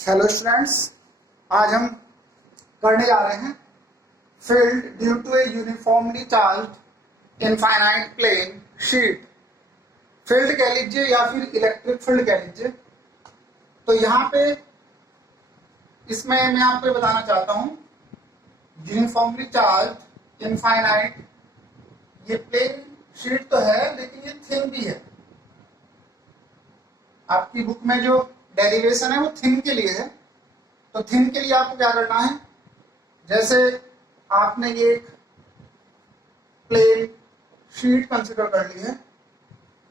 Hello students, आज हम करने जा रहे हैं field due to a uniformly charged infinite plane sheet. Field कह लीजिए या फिर इलेक्ट्रिक फील्ड कह लीजिए। तो यहाँ पे इसमें मैं आपको ये बताना चाहता हूँ, यूनिफॉर्मली चार्ज्ड इनफाइनाइट ये प्लेन शीट तो है, लेकिन ये थिन भी है। आपकी बुक में जो डेरिवेशन है वो थिन के लिए है। तो थिन के लिए आपको क्या करना है, जैसे आपने ये एक प्लेन शीट कंसिडर कर ली है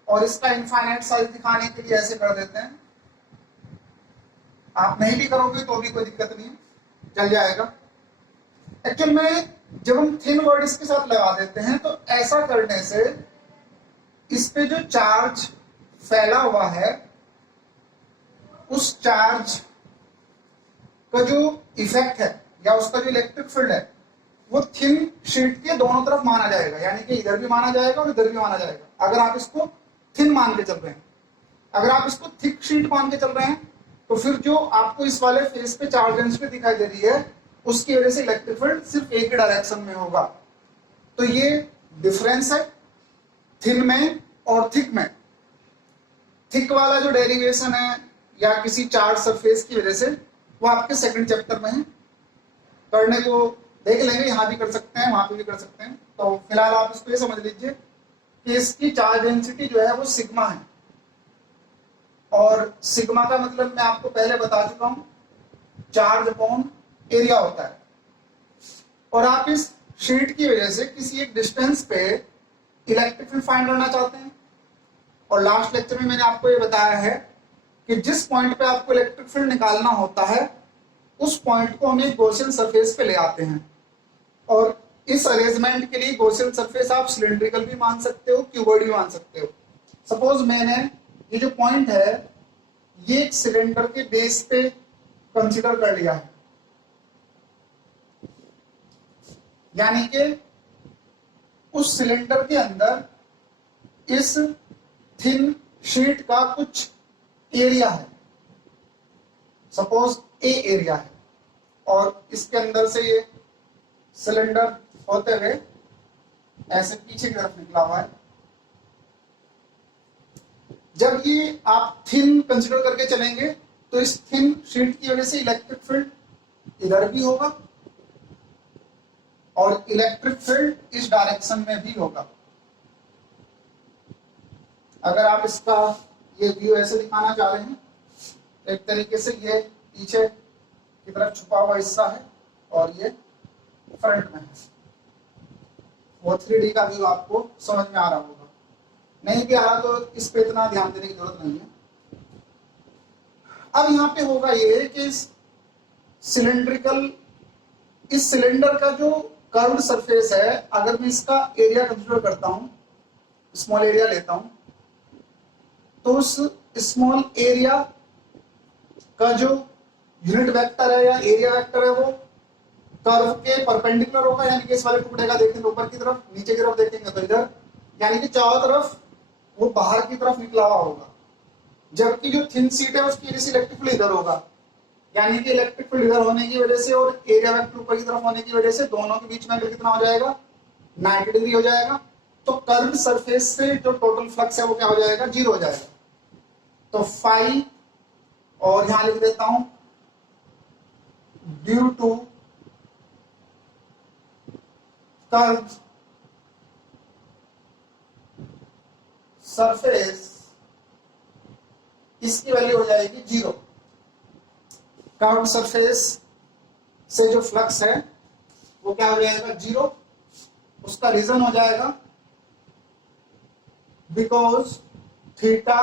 और इसका इनफाइनाइट साइज दिखाने के लिए ऐसे कर देते हैं। आप नहीं भी करोगे तो भी कोई दिक्कत नहीं है, चल जाएगा। एक्चुअल में जब हम थिन वर्ड इसके साथ लगा देते हैं तो ऐसा करने से इस पे जो चार्ज फैला हुआ है उस चार्ज का जो इफेक्ट है या उसका जो इलेक्ट्रिक फील्ड है वो थिन शीट के दोनों तरफ माना जाएगा, यानी कि इधर भी माना जाएगा और इधर भी माना जाएगा। अगर आप इसको थिन मान के चल रहे हैं, अगर आप इसको थिक शीट मान के चल रहे हैं तो फिर जो आपको इस वाले फेस पे चार्ज डेंसिटी दिखाई दे रही है उसकी वजह से इलेक्ट्रिक फील्ड सिर्फ एक ही डायरेक्शन में होगा। तो ये डिफरेंस है थिन में और थिक में। थिक वाला जो डेरिवेशन है या किसी चार्ज सरफेस की वजह से वो आपके सेकंड चैप्टर में है, करने को देख लेंगे, यहाँ भी कर सकते हैं वहां पे भी कर सकते हैं। तो फिलहाल आप इसको ये समझ लीजिए कि इसकी चार्ज डेंसिटी जो है वो सिग्मा है, और सिग्मा का मतलब मैं आपको पहले बता चुका हूं, चार्ज अपॉन एरिया होता है। और आप इस शीट की वजह से किसी एक डिस्टेंस पे इलेक्ट्रिक फील्ड फाइंड करना चाहते हैं, और लास्ट लेक्चर में मैंने आपको ये बताया है कि जिस पॉइंट पे आपको इलेक्ट्रिक फील्ड निकालना होता है उस पॉइंट को हम एक गॉसियन सरफेस पे ले आते हैं। और इस अरेंजमेंट के लिए गॉसियन सरफेस आप सिलिंड्रिकल भी मान सकते हो, क्यूबॉइड भी मान सकते हो। सपोज मैंने ये जो पॉइंट है ये एक सिलेंडर के बेस पे कंसीडर कर लिया है, यानी कि उस सिलेंडर के अंदर इस थिन शीट का कुछ एरिया है, सपोज ए एरिया है, और इसके अंदर से ये सिलेंडर होते हुए ऐसे पीछे की तरफ निकला हुआ है। जब ये आप थिन कंसीडर करके चलेंगे तो इस थिन शीट की वजह से इलेक्ट्रिक फील्ड इधर भी होगा और इलेक्ट्रिक फील्ड इस डायरेक्शन में भी होगा। अगर आप इसका ये व्यू ऐसे दिखाना चाह रहे हैं, एक तरीके से ये पीछे की तरफ छुपा हुआ हिस्सा है और ये फ्रंट में है। वो 3D का व्यू आपको समझ में आ रहा होगा, नहीं भी आ रहा तो इस पे इतना ध्यान देने की जरूरत नहीं है। अब यहाँ पे होगा ये कि इस सिलेंडर का जो कर्व्ड सरफेस है, अगर मैं इसका एरिया कंसीडर करता हूं, स्मॉल एरिया लेता हूं, तो उस स्मॉल एरिया का जो यूनिट वेक्टर है या एरिया वेक्टर है वो कर्व के परपेंडिकुलर होगा, यानी कि इस वाले टुकड़े का देखेंगे ऊपर की तरफ, नीचे की तरफ देखेंगे तो इधर, यानी कि चारों तरफ वो बाहर की तरफ निकला हुआ होगा। जबकि जो थिन सीट है उसकी वजह से इलेक्ट्रिक फील्ड इधर होगा, यानी कि इलेक्ट्रिक फील्ड इधर होने की वजह से और एरिया वेक्टर ऊपर की तरफ होने की वजह से दोनों के बीच में एंगल कितना हो जाएगा, 90 डिग्री हो जाएगा। तो कर्व्ड सरफेस से जो टोटल फ्लक्स है वो क्या हो जाएगा, 0 हो जाएगा। तो फाई, और यहां लिख देता हूं ड्यू टू कर्व्ड सरफेस, इसकी वैल्यू हो जाएगी 0। कर्व्ड सरफेस से जो फ्लक्स है वो क्या हो जाएगा, 0। उसका रीजन हो जाएगा because theta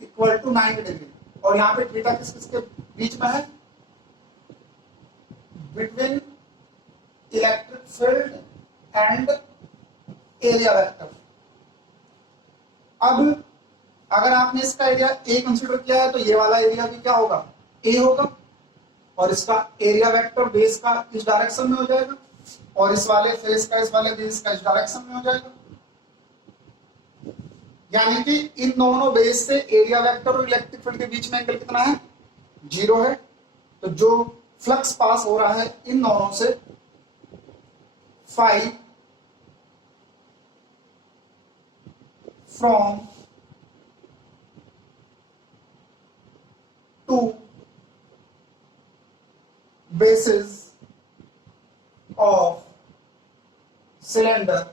equal to 90 degree, और यहाँ पे थीटा किस किसके बीच में है, between electric field and area vector. अब अगर आपने इसका एरिया ए कंसीडर किया है तो ये वाला एरिया भी क्या होगा, ए होगा, और इसका एरिया वेक्टर बेस का इस डायरेक्शन में हो जाएगा, और इस वाले फेस का इस वाले बेस का इस डायरेक्शन में हो जाएगा। यानी कि इन दोनों बेस से एरिया वेक्टर और इलेक्ट्रिक फील्ड के बीच में एंगल कितना है, 0 है। तो जो फ्लक्स पास हो रहा है इन दोनों से phi from two basis of cylinder,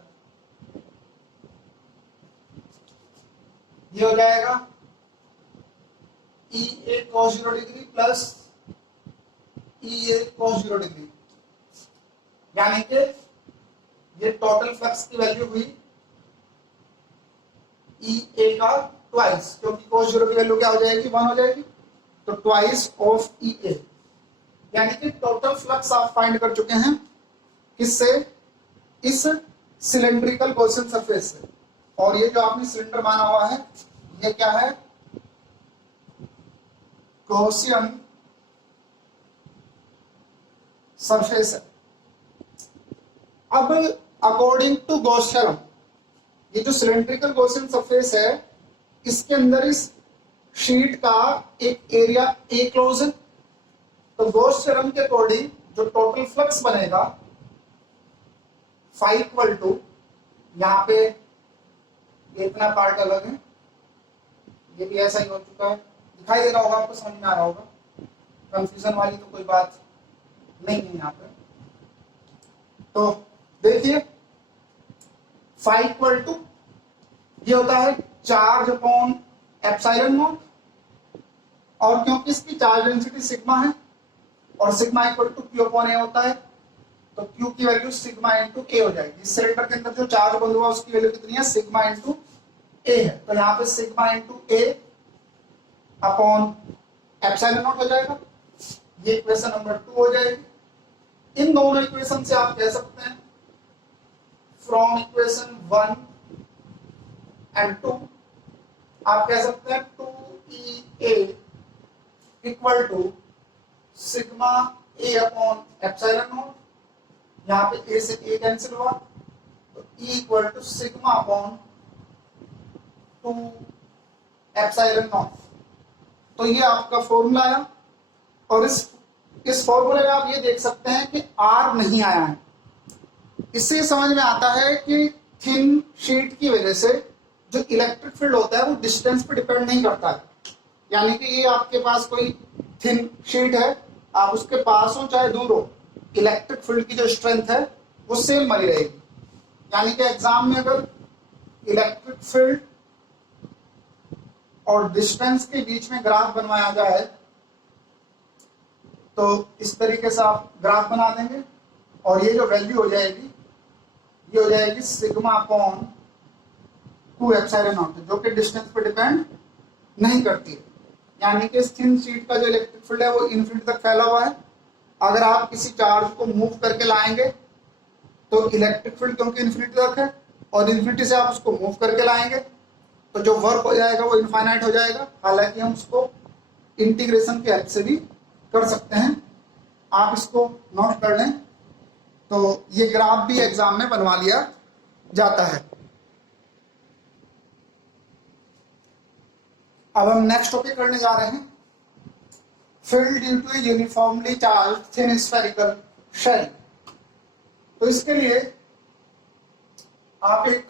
ये हो जाएगा E A cos 0 degree plus E A cos 0 degree, यानी कि ये टोटल फ्लक्स की वैल्यू हुई ई ए का ट्वाइस, क्योंकि cos 0 की वैल्यू क्या हो जाएगी, 1 हो जाएगी, तो ट्वाइस ऑफ ई ए, यानी कि टोटल फ्लक्स आप फाइंड कर चुके हैं किससे, इस सिलेंड्रिकल गॉसियन सरफेस से। और ये जो आपने सिलेंडर माना हुआ है ये क्या है, गॉसियन सरफेस है। अब अकॉर्डिंग टू गॉस थ्योरम ये जो सिलेंड्रिकल गॉसियन सरफेस है इसके अंदर इस शीट का एक एरिया ए क्लोज है, तो गॉस थ्योरम के अकॉर्डिंग जो टोटल फ्लक्स बनेगा फाई इक्वल टू, यहां पे इतना पार्ट अलग है, ये भी ऐसा ही हो चुका है, दिखाई दे रहा होगा आपको, समझ में आ रहा होगा, कंफ्यूजन वाली तो कोई बात नहीं है यहाँ पे। तो देखिए फाई इक्वल टू ये होता है चार्ज अपॉन एप्सिलॉन नॉट, और क्योंकि इसकी चार्ज डेंसिटी सिग्मा है और sigma equal to q upon a होता है, तो क्यू की वैल्यू सिग्मा इंटू ए हो जाएगी। इस सिलेंडर के अंदर जो चार्ज बंद हुआ उसकी वैल्यू कितनी है, सिग्मा इंटू ए है, तो यहाँ पे sigma into A upon epsilon not हो जाएगा, ये इक्वेशन नंबर 2 हो जाएगी। इन दोनों इक्वेशन से आप कह सकते हैं फ्रॉम इक्वेशन 1 एंड 2 आप कह सकते हैं 2EA equal to sigma A upon epsilon naught, यहाँ पे ए से ए कैंसिल हुआ, तो E equal to sigma upon 2 epsilon naught. तो ये आपका फॉर्मूला है, और इस फॉर्मूले में आप ये देख सकते हैं कि R नहीं आया है। इससे समझ में आता है कि थिन शीट की वजह से जो इलेक्ट्रिक फील्ड होता है वो डिस्टेंस पे डिपेंड नहीं करता है, यानी कि ये आपके पास कोई थिन शीट है, आप उसके पास हो चाहे दूर हो, इलेक्ट्रिक फील्ड की जो स्ट्रेंथ है वो सेम बनी रहेगी। यानी कि एग्जाम में अगर इलेक्ट्रिक फील्ड और डिस्टेंस के बीच में ग्राफ बनवाया जाए तो इस तरीके से आप ग्राफ बना देंगे, और ये जो वैल्यू हो जाएगी ये हो जाएगी सिग्मा अपॉन 2 एप्सिलॉन नॉट, जो कि डिस्टेंस पे डिपेंड नहीं करती है। यानी कि इस थिन शीट का जो इलेक्ट्रिक फील्ड है वो इन्फिनिटी तक फैला हुआ है। अगर आप किसी चार्ज को मूव करके लाएंगे तो इलेक्ट्रिक फील्ड क्योंकि इन्फिनिटी तक है, और इन्फिनिटी से आप उसको मूव करके लाएंगे तो जो वर्क हो जाएगा वो इनफाइनाइट हो जाएगा। हालांकि हम उसको इंटीग्रेशन की हेल्प से भी कर सकते हैं, आप इसको नोट कर लें। तो ये ग्राफ भी एग्जाम में बनवा लिया जाता है। अब हम नेक्स्ट टॉपिक करने जा रहे हैं, field due to uniformly charge thin spherical shell. तो इसके लिए आप एक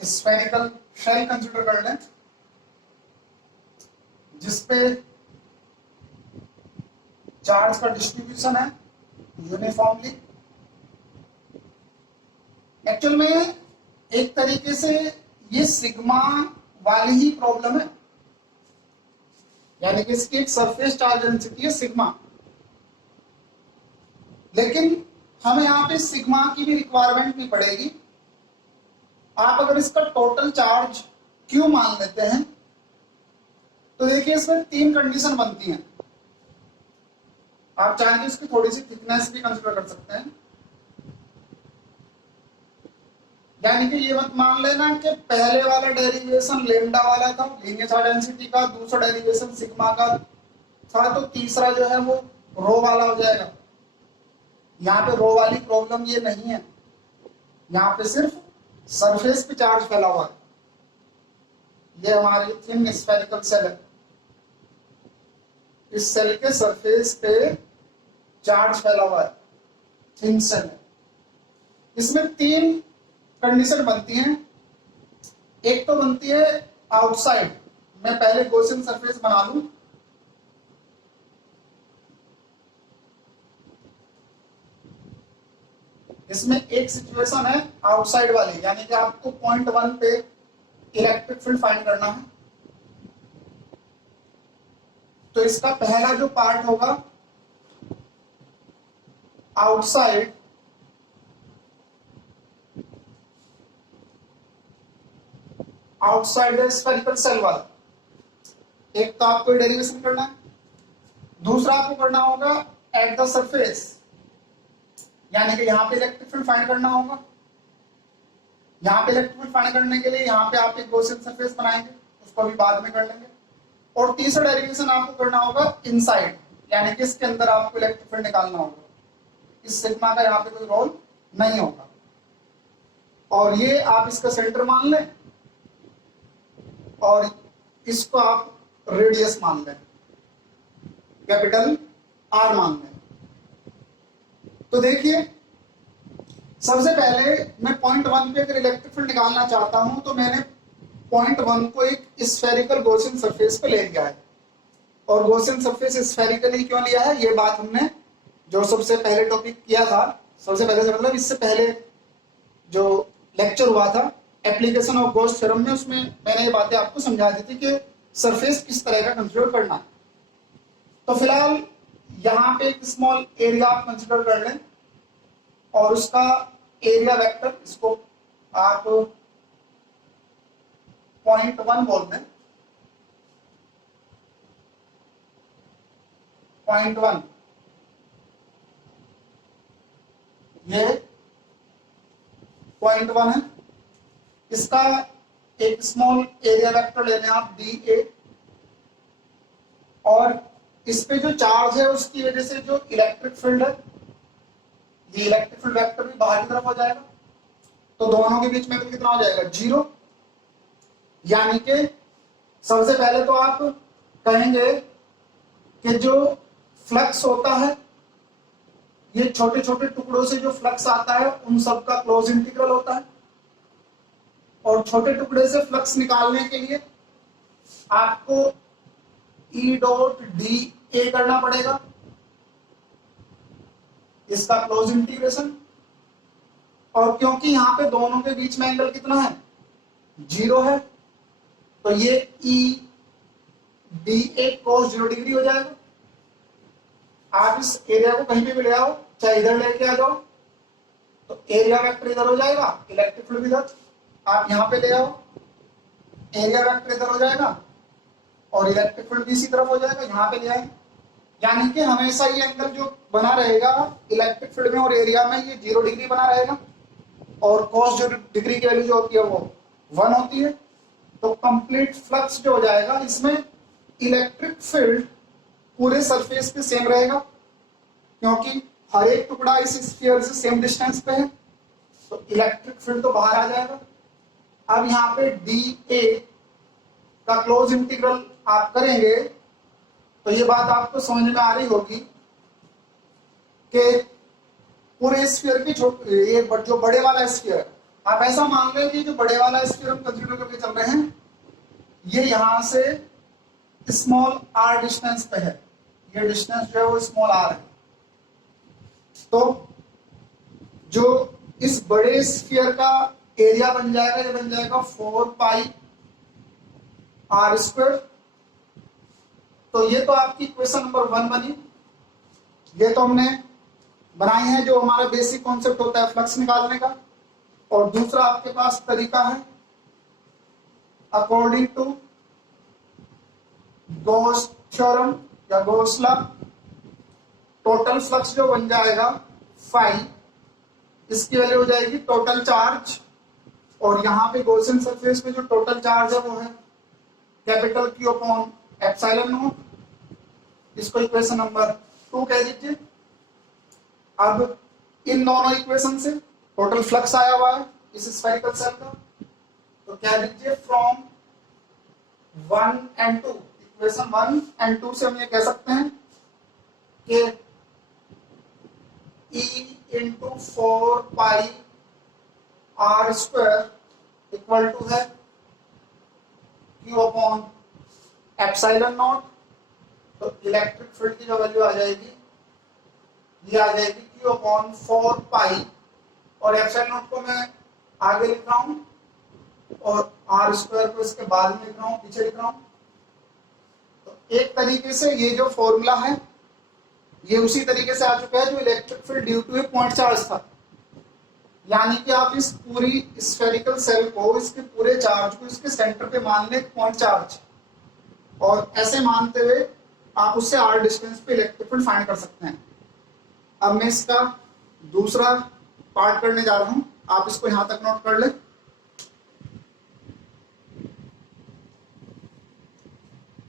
स्फेरिकल शेल कंसीडर कर लें जिसपे चार्ज का डिस्ट्रीब्यूशन है यूनिफॉर्मली। एक्चुअल में एक तरीके से ये सिग्मा वाली ही प्रॉब्लम है, यानी कि इसकी एक सरफेस चार्ज डेंसिटी है सिग्मा, लेकिन हमें यहाँ पे सिग्मा की भी रिक्वायरमेंट भी पड़ेगी। आप अगर इसका टोटल चार्ज क्यू मान लेते हैं तो देखिए इसमें 3 कंडीशन बनती हैं। आप चाहें तो इसकी थोड़ी सी थिकनेस भी कंसीडर कर सकते हैं, यानी कि ये मत मान लेना कि पहले वाला डेरिवेशन लेमडा वाला था लीनियर चार्ज डेंसिटी का, दूसरा डेरिवेशन सिग्मा का था, तो तीसरा जो है वो रो वाला हो जाएगा। यहाँ पे रो वाली प्रॉब्लम ये नहीं है, यहाँ पे सिर्फ सरफेस पे चार्ज फैला हुआ है। ये हमारी थिन स्फेरिकल शेल है। इस सेल के सरफेस पे चार्ज फैला हुआ है, थिन सेल है। इसमें तीन कंडीशन बनती हैं। एक तो बनती है आउटसाइड, मैं पहले गॉसियन सरफेस बना लूं। इसमें एक सिचुएशन है आउटसाइड वाली, यानी कि आपको पॉइंट 1 पे इलेक्ट्रिक फील्ड फाइंड करना है। तो इसका पहला जो पार्ट होगा आउटसाइड स्फेरिकल सेल वाला, एक तो आपको डेरिवेशन करना है, दूसरा आपको करना होगा एट द सरफेस, यानी कि यहां पे इलेक्ट्रिक फील्ड फाइंड करना होगा। यहां पे इलेक्ट्रिक फील्ड फाइंड करने के लिए यहां पे आप एक गॉसियन सरफेस बनाएंगे, उसको भी बाद में कर लेंगे। और तीसरा डेरिवेशन आपको करना होगा इनसाइड, यानी कि इसके अंदर आपको इलेक्ट्रिक फील्ड निकालना होगा। इस सिग्मा का यहाँ पे कोई रोल नहीं होगा। और ये आप इसका सेंटर मान लें और इसको आप रेडियस मान लें, कैपिटल आर मान लें। तो देखिए, सबसे पहले मैं पॉइंट 1 पे अगर इलेक्ट्रिक फील्ड निकालना चाहता हूं तो मैंने पॉइंट 1 को एक स्फेरिकल गॉसियन सरफेस पे ले लिया है। और गॉसियन सरफेस स्फेरिकली क्यों लिया है, ये बात हमने जो सबसे पहले टॉपिक किया था, सबसे पहले से मतलब इससे पहले जो लेक्चर हुआ था एप्लीकेशन ऑफ गॉस थ्योरम में, उसमें मैंने ये बातें आपको समझा दी थी कि सरफेस किस तरह का कंसीडर करना है। तो फिलहाल यहाँ पे एक स्मॉल एरिया आप कंसीडर कर लें और उसका एरिया वेक्टर, इसको आप पॉइंट 1 बोल दें। पॉइंट 1 ये पॉइंट 1 है। इसका एक स्मॉल एरिया वेक्टर ले लें आप डी ए, और इस पे जो चार्ज है उसकी वजह से जो इलेक्ट्रिक फील्ड है, ये इलेक्ट्रिक फील्ड वेक्टर भी बाहर की तरफ हो जाएगा। तो दोनों के बीच में तो कितना हो जाएगा, 0। यानी कि सबसे पहले तो आप कहेंगे कि जो फ्लक्स होता है, ये छोटे छोटे टुकड़ों से जो फ्लक्स आता है उन सब का क्लोज इंटीग्रल होता है। और छोटे टुकड़े से फ्लक्स निकालने के लिए आपको ई डॉट डी ए करना पड़ेगा, इसका क्लोज इंटीग्रेशन। और क्योंकि यहां पे दोनों के बीच में एंगल कितना है, 0 है, तो ये E D A cos 0 degree हो जाएगा। आप इस एरिया को कहीं भी ले आओ, चाहे इधर लेके आ जाओ, तो एरिया वेक्टर इधर हो जाएगा, इलेक्ट्रिक फील्ड इधर। आप यहाँ पे ले आओ, एरिया वेक्टर इधर हो जाएगा और इलेक्ट्रिक फील्ड भी इसी तरफ हो जाएगा, यहाँ पे ले आए। यानी कि हमेशा ये एंगल जो बना रहेगा इलेक्ट्रिक फील्ड में और एरिया में, ये 0 डिग्री बना रहेगा। और cos 0 डिग्री की वैल्यू जो होती है वो 1 होती है। तो कंप्लीट फ्लक्स जो हो जाएगा, इसमें इलेक्ट्रिक फील्ड पूरे सरफेस पे सेम रहेगा, क्योंकि हर एक टुकड़ा इस स्फीयर से सेम डिस्टेंस पे है, तो इलेक्ट्रिक फील्ड तो बाहर आ जाएगा। अब यहाँ पे डी ए का क्लोज इंटीग्रल आप करेंगे तो ये बात आपको समझ में आ रही होगी कि पूरे स्फीयर की ये जो बड़े वाला स्फीयर, आप ऐसा मान लें कि जो बड़े वाला स्फीयर हम कंसीडर करके चल रहे हैं, ये यहां से स्मॉल आर डिस्टेंस पे है, ये डिस्टेंस जो है वो स्मॉल आर है। तो जो इस बड़े स्फीयर का एरिया बन जाएगा, ये बन जाएगा 4 पाई आर स्क्वायर। तो ये तो आपकी इक्वेशन नंबर 1 बनी। ये तो हमने बनाई है जो हमारा बेसिक कॉन्सेप्ट होता है फ्लक्स निकालने का। और दूसरा आपके पास तरीका है अकॉर्डिंग टू गॉस थ्योरम या गॉस लॉ, टोटल फ्लक्स जो बन जाएगा फाई, इसकी वैल्यू हो जाएगी टोटल चार्ज। और यहाँ पे गॉसियन सरफेस में जो टोटल चार्ज है वो है capital Q upon epsilon not. इसको इक्वेशन नंबर 2 कह दीजिए। अब इन दोनों इक्वेशन से टोटल फ्लक्स आया हुआ है इस स्फेरिकल सेल का, तो कह दीजिए फ्रॉम 1 and 2 इक्वेशन 1 एंड 2 से हम ये कह सकते हैं कि E into 4 pi r square equal to है Q अपॉन एप्सिलॉन नॉट। तो इलेक्ट्रिक फील्ड की जो वैल्यू आ जाएगी ये आ जाएगी Q अपॉन 4 पाई, और एप्सिलॉन नॉट को मैं आगे लिख रहा हूं और आर स्क्वायर को इसके बाद में लिख रहा हूं, पीछे लिख रहा हूं। तो एक तरीके से ये जो फॉर्मूला है ये उसी तरीके से आ चुका है जो electric field due to a point charge था। यानी कि आप इस पूरी स्फेरिकल सेल को, इसके पूरे चार्ज को इसके सेंटर पे मान लें पॉइंट चार्ज, और ऐसे मानते हुए आप उससे आर डिस्टेंस पे इलेक्ट्रिक फील्ड फाइंड कर सकते हैं। अब मैं इसका दूसरा पार्ट करने जा रहा हूं, आप इसको यहां तक नोट कर लें।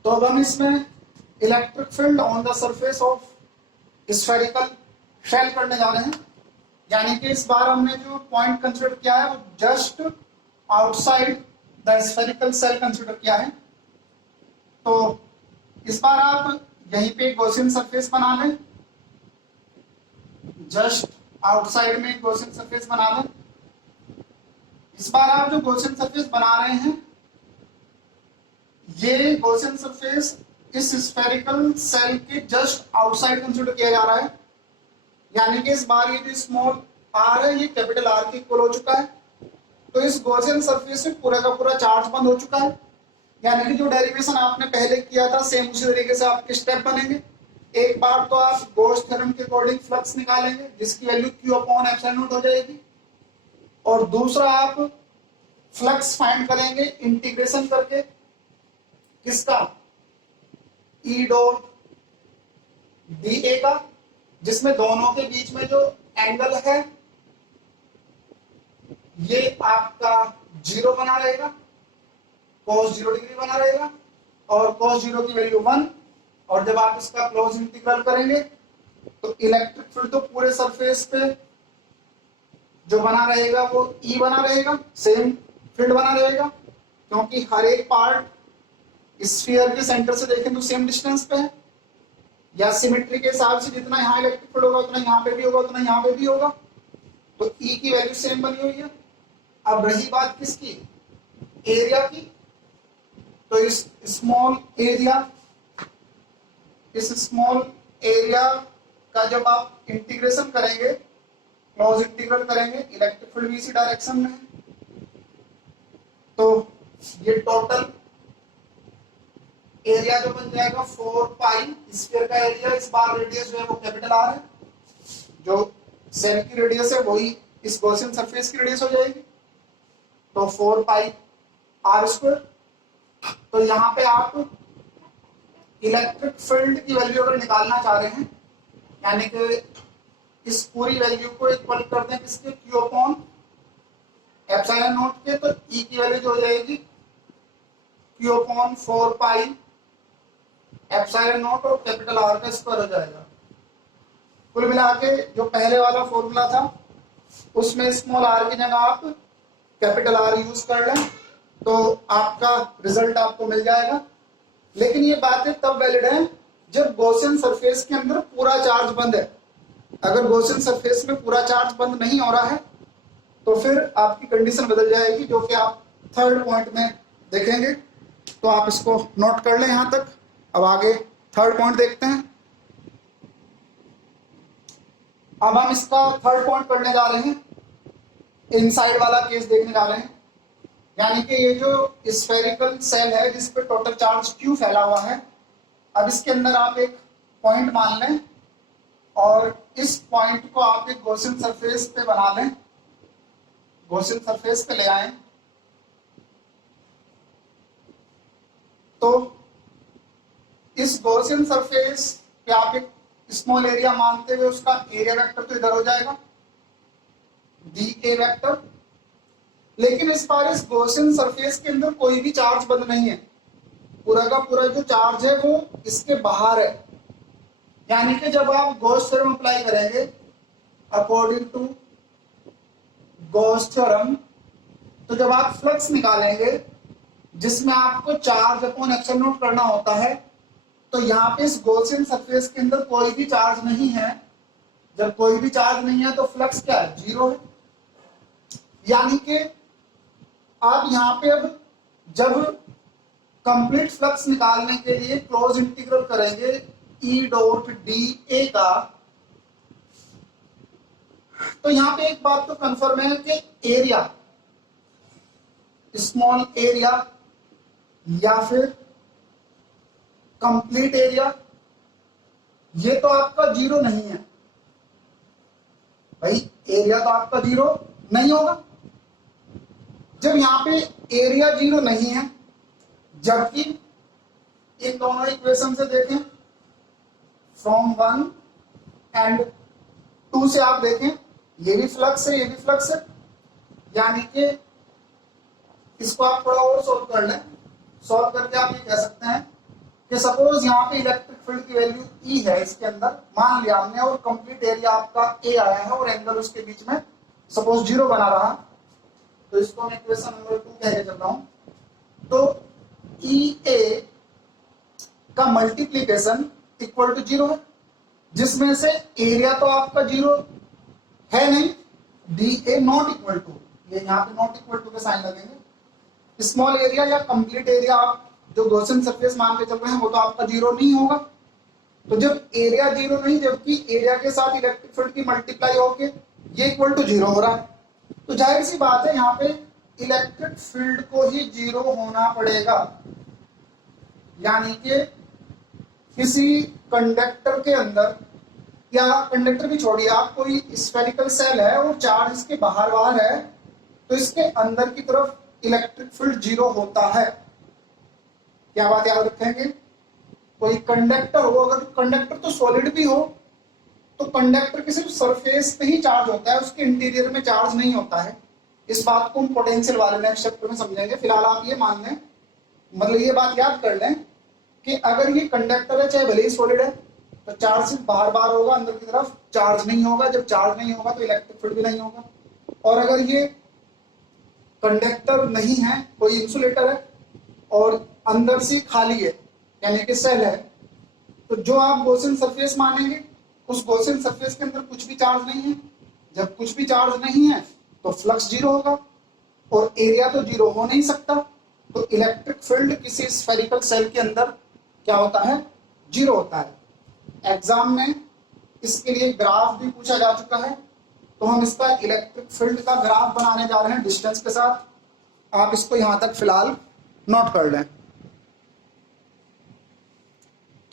तो अब हम इसमें electric field on the surface of spherical shell करने जा रहे हैं। यानी कि इस बार हमने जो पॉइंट कंसीडर किया है वो just outside the spherical shell consider किया है। तो इस बार आप यहीं पे गॉसियन सरफेस बना लें, जस्ट आउटसाइड में गॉसियन सरफेस बना लें। इस बार आप जो गॉसियन सरफेस बना रहे हैं ये गॉसियन सरफेस इस स्फेरिकल सेल के जस्ट आउटसाइड कंसीडर किया जा रहा है। यानी कि इस बार ये जो स्मॉल आर है ये कैपिटल आर के इक्वल हो चुका है। तो इस गॉसियन सरफेस से पूरा का पूरा चार्ज बंद हो चुका है। यानी कि जो डेरिवेशन आपने पहले किया था सेम उसी तरीके से आपके स्टेप बनेंगे। एक बार तो आप गॉस थ्योरम के अकॉर्डिंग फ्लक्स निकालेंगे जिसकी value Q upon epsilon not हो जाएगी, और दूसरा आप फ्लक्स फाइंड करेंगे इंटीग्रेशन करके, किसका, E डॉट dA का, जिसमें दोनों के बीच में जो एंगल है ये आपका 0 बना रहेगा, cos 0 डिग्री बना रहेगा, और cos 0 की वैल्यू 1। और जब आप इसका क्लोज इंटीग्रल करेंगे तो इलेक्ट्रिक फील्ड तो पूरे सरफेस पे जो बना रहेगा वो E बना रहेगा, सेम फील्ड बना रहेगा, क्योंकि हर एक पार्ट स्फीयर के सेंटर से देखें तो सेम डिस्टेंस पे है, या सिमेट्री के हिसाब से जितना यहाँ इलेक्ट्रिक फील्ड होगा उतना यहाँ पे भी होगा, उतना यहाँ पे भी होगा। तो E की वैल्यू सेम बनी हुई है। अब रही बात किसकी, एरिया की, तो इस स्मॉल एरिया का जब आप इंटीग्रेशन करेंगे, क्लोज इंटीग्रल करेंगे, इलेक्ट्रिक फील्ड भी इसी डायरेक्शन में है। तो ये टोटल एरिया जो बन जाएगा 4 पाई, स्फीयर का एरिया, इस बार रेडियस जो है वो कैपिटल आर है, जो सेल की रेडियस है वही इस गॉसियन सरफेस की रेडियस हो जाएगी। तो 4 पाई आर स्क्वायर। तो यहाँ पे आप इलेक्ट्रिक फील्ड की वैल्यू अगर निकालना चाह रहे हैं, यानी कि इस पूरी वैल्यू को इक्वल कर दें किसके, Q अपॉन एप्सिलॉन नॉट के, तो E की वैल्यू जो हो जाएगी Q upon 4 pi epsilon naught और कैपिटल आर का स्क्वायर हो जाएगा। कुल मिला के जो पहले वाला फॉर्मूला था उसमें स्मॉल आर की जगह आप कैपिटल आर यूज कर लें तो आपका रिजल्ट आपको मिल जाएगा। लेकिन ये बातें तब वैलिड है जब गॉसियन सरफेस के अंदर पूरा चार्ज बंद है। अगर गॉसियन सरफेस में पूरा चार्ज बंद नहीं हो रहा है तो फिर आपकी कंडीशन बदल जाएगी, जो कि आप थर्ड पॉइंट में देखेंगे। तो आप इसको नोट कर लें यहां तक। अब आगे थर्ड पॉइंट देखते हैं। अब हम इसका थर्ड पॉइंट करने जा रहे हैं, इनसाइड वाला केस देखने जा रहे हैं। यानी कि ये जो स्फेरिकल सेल है जिस पे टोटल चार्ज Q फैला हुआ है, अब इसके अंदर आप एक पॉइंट मान लें और इस पॉइंट को आप एक गॉसियन सरफेस पे बना लें, गॉसियन सरफेस पे ले आए। तो इस गॉसियन सरफेस पे आप एक स्मॉल एरिया मानते हुए उसका एरिया वेक्टर तो इधर हो जाएगा dA वेक्टर। लेकिन इस बार इस गॉसियन सरफेस के अंदर कोई भी चार्ज बंद नहीं है, पूरा का पूरा जो चार्ज है वो इसके बाहर है। यानी कि जब आप गॉस थ्योरम अप्लाई करेंगे अकॉर्डिंग टू गॉस थ्योरम, तो जब आप फ्लक्स निकालेंगे जिसमें आपको चार्ज अपॉन एप्सिलॉन नॉट करना होता है, तो यहाँ पे इस गॉसियन सरफेस के अंदर कोई भी चार्ज नहीं है। जब कोई भी चार्ज नहीं है तो फ्लक्स क्या है, जीरो है। यानी कि आप यहाँ पे अब जब कंप्लीट फ्लक्स निकालने के लिए क्लोज इंटीग्रल करेंगे ई डॉट डी ए का, तो यहाँ पे एक बात तो कंफर्म है कि एरिया, स्मॉल एरिया या फिर कंप्लीट एरिया, ये तो आपका जीरो नहीं है भाई। एरिया तो आपका जीरो नहीं होगा जब यहाँ पे एरिया जीरो नहीं है, जबकि इन दोनों इक्वेशन से देखें फ्रॉम 1 एंड 2 से आप देखें, ये भी फ्लक्स है, ये भी फ्लक्स है। यानी कि इसको आप थोड़ा और सोल्व कर लें। सोल्व करके आप ये कह सकते हैं कि सपोज यहाँ पे इलेक्ट्रिक फील्ड की वैल्यू ई है, इसके अंदर मान लिया हमने, और कंप्लीट एरिया आपका ए आया है और एंगल उसके बीच में सपोज जीरो बना रहा, तो इसको मैं इक्वेशन नंबर 2 कह के चल रहा हूं। तो ई ए का मल्टीप्लीकेशन इक्वल टू जीरो है, जिसमें से एरिया तो आपका जीरो है नहीं, d A not equal to, ये यहाँ पे नॉट इक्वल टू के साइन लगेंगे। स्मॉल एरिया या कंप्लीट एरिया आप जो गॉसियन सरफेस मान के चल रहे हैं वो तो आपका जीरो नहीं होगा। तो जब एरिया जीरो नहीं, जबकि एरिया के साथ इलेक्ट्रिक फील्ड की मल्टीप्लाई होके ये इक्वल टू जीरो हो रहा है, तो जाहिर सी बात है यहाँ पे इलेक्ट्रिक फील्ड को ही जीरो होना पड़ेगा। यानी कि किसी कंडक्टर के अंदर, या कंडक्टर भी छोड़िए, आप कोई स्फेरिकल सेल है और चार्ज इसके बाहर बाहर है, तो इसके अंदर की तरफ इलेक्ट्रिक फील्ड जीरो होता है। क्या बात याद रखेंगे? कोई कंडक्टर हो, अगर कंडक्टर तो सॉलिड भी हो, तो कंडक्टर के सिर्फ सरफेस पे ही चार्ज होता है, उसके इंटीरियर में चार्ज नहीं होता है। इस बात को हम पोटेंशियल वाले नेक्स्ट चैप्टर में समझेंगे। फिलहाल आप ये मान लें, मतलब ये बात याद कर लें कि अगर ये कंडक्टर है, चाहे भले ही सॉलिड है, तो चार्ज सिर्फ बाहर बाहर होगा, अंदर की तरफ चार्ज नहीं होगा। जब चार्ज नहीं होगा तो इलेक्ट्रिक फील्ड भी नहीं होगा। और अगर ये कंडक्टर नहीं है, कोई इंसुलेटर है और अंदर से खाली है, यानी कि सेल है, तो जो आप गॉसियन सरफेस मानेंगे उस गॉसियन सरफेस के अंदर कुछ भी चार्ज नहीं है। जब कुछ भी चार्ज नहीं है तो फ्लक्स जीरो होगा, और एरिया तो जीरो हो नहीं सकता, तो इलेक्ट्रिक फील्ड किसी स्फेरिकल सेल के अंदर क्या होता है, जीरो होता है। एग्जाम में इसके लिए ग्राफ भी पूछा जा चुका है, तो हम इसका इलेक्ट्रिक फील्ड का ग्राफ बनाने जा रहे हैं डिस्टेंस के साथ। आप इसको यहां तक फिलहाल नोट कर लें।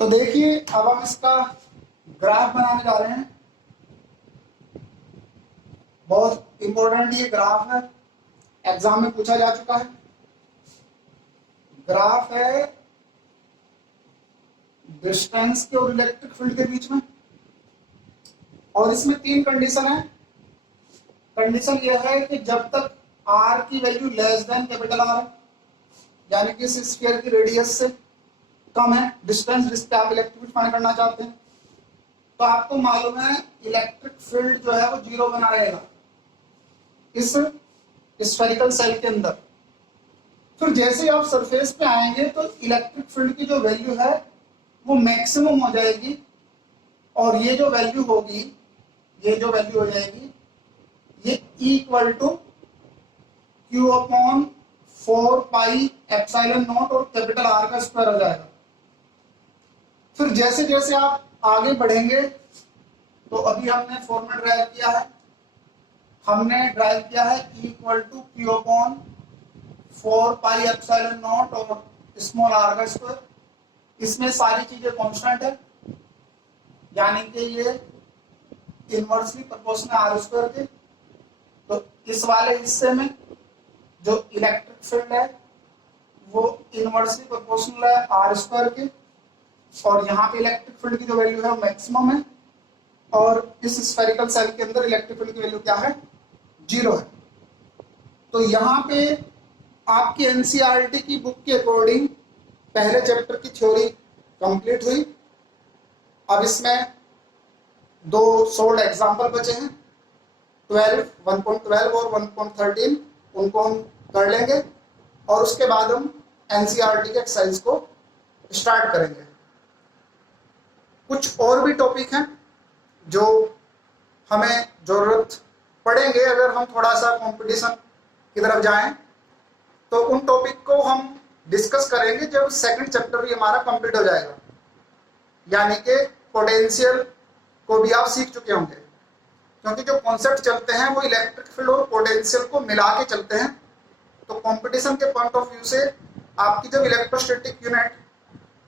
तो देखिए, अब हम इसका ग्राफ बनाने जा रहे हैं। बहुत इंपॉर्टेंट ये ग्राफ है, एग्जाम में पूछा जा चुका है। ग्राफ है डिस्टेंस के और इलेक्ट्रिक फील्ड के बीच में, और इसमें 3 कंडीशन है। कंडीशन यह है कि जब तक r की value less than capital R है, यानी कि इस स्फीयर की रेडियस से कम है डिस्टेंस जिस पे आप इलेक्ट्रिक फील्ड फाइंड करना चाहते हैं, तो आपको मालूम है इलेक्ट्रिक फील्ड जो है वो जीरो बना रहेगा इस स्फेरिकल सेल के अंदर। फिर जैसे आप सरफेस पे आएंगे तो इलेक्ट्रिक फील्ड की जो वैल्यू है वो मैक्सिमम हो जाएगी, और ये जो वैल्यू होगी, ये जो वैल्यू हो जाएगी, ये equal to Q upon 4 pi epsilon naught और कैपिटल R का स्क्वायर हो जाएगा। फिर जैसे जैसे आप आगे बढ़ेंगे, तो अभी हमने फॉर्मूला ड्राइव किया है, हमने ड्राइव किया है equal to Q upon 4 pi epsilon naught और स्मॉल r का स्क्वायर। इसमें सारी चीजें कांस्टेंट है, यानी कि ये इनवर्सली प्रोपोर्शनल आर स्क्वायर के। तो इस वाले हिस्से में जो इलेक्ट्रिक फील्ड है वो इनवर्सली प्रोपोर्शनल है आर स्क्वायर के, और यहाँ पे इलेक्ट्रिक फील्ड की जो वैल्यू है वो मैक्सिमम है, और इस स्फेरिकल सेल के अंदर इलेक्ट्रिक फील्ड की वैल्यू क्या है, जीरो है। तो यहाँ पे आपकी एनसीईआरटी की बुक के अकॉर्डिंग पहले चैप्टर की थ्योरी कंप्लीट हुई। अब इसमें 2 सोल्ड एग्जाम्पल बचे हैं, 1.12 और 1.13, उनको हम कर लेंगे, और उसके बाद हम एनसीईआरटी के एक्सरसाइज को स्टार्ट करेंगे। कुछ और भी टॉपिक हैं जो हमें जरूरत पड़ेंगे अगर हम थोड़ा सा कंपटीशन की तरफ जाएं, तो उन टॉपिक को हम डिस्कस करेंगे जब सेकंड चैप्टर भी हमारा कंप्लीट हो जाएगा, यानी कि पोटेंशियल को भी आप सीख चुके होंगे, क्योंकि जो कॉन्सेप्ट चलते हैं वो इलेक्ट्रिक फील्ड और पोटेंशियल को मिला के चलते हैं। तो कंपटीशन के पॉइंट ऑफ व्यू से आपकी जब इलेक्ट्रोस्टैटिक यूनिट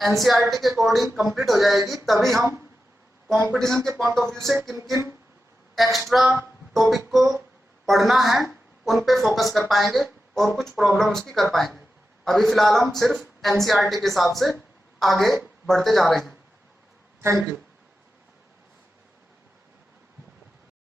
एनसीईआरटी के अकॉर्डिंग कंप्लीट हो जाएगी, तभी हम कंपटीशन के पॉइंट ऑफ व्यू से किन किन एक्स्ट्रा टॉपिक को पढ़ना है उन पे फोकस कर पाएंगे और कुछ प्रॉब्लम उसकी कर पाएंगे। अभी फिलहाल हम सिर्फ एनसीईआरटी के हिसाब से आगे बढ़ते जा रहे हैं। Thank you.